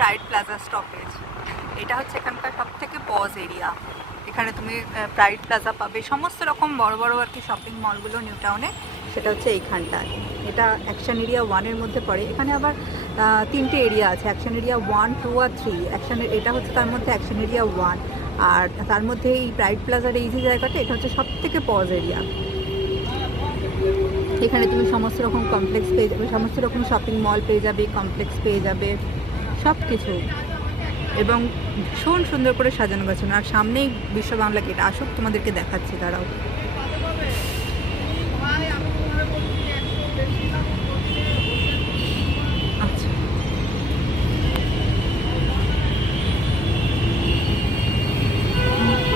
Pride plaza stoppage. এটা হচ্ছে এখানকার সব থেকে পজ এরিয়া। এখানে তুমি প্রাইড প্লাজা পাবে, সমস্ত রকম বড় বড় আর কি শপিং মলগুলো নিউ টাউনে, সেটা হচ্ছে এইখানটায়। এটা অ্যাকশন এরিয়া 1-এর মধ্যে পড়ে। এখানে আবার 3টে এরিয়া আছে, অ্যাকশন এরিয়া 1, 2 আর 3। এটা হচ্ছে তার মধ্যে অ্যাকশন এরিয়া 1, আর তার মধ্যে এই প্রাইড প্লাজার এই যে জায়গাটা, এটা হচ্ছে সব থেকে পজ এরিয়া। এখানে তুমি সমস্ত রকম কমপ্লেক্স পেয়ে যাবে, সমস্ত রকম শপিং মল পেয়ে যাবে, কমপ্লেক্স পেয়ে যাবে, সব কিছু, এবং ভীষণ সুন্দর করে সাজানো গোছানো। আর সামনেই বিশ্ব বাংলা গেট, আসুক তোমাদেরকে দেখাচ্ছি, দাঁড়াও।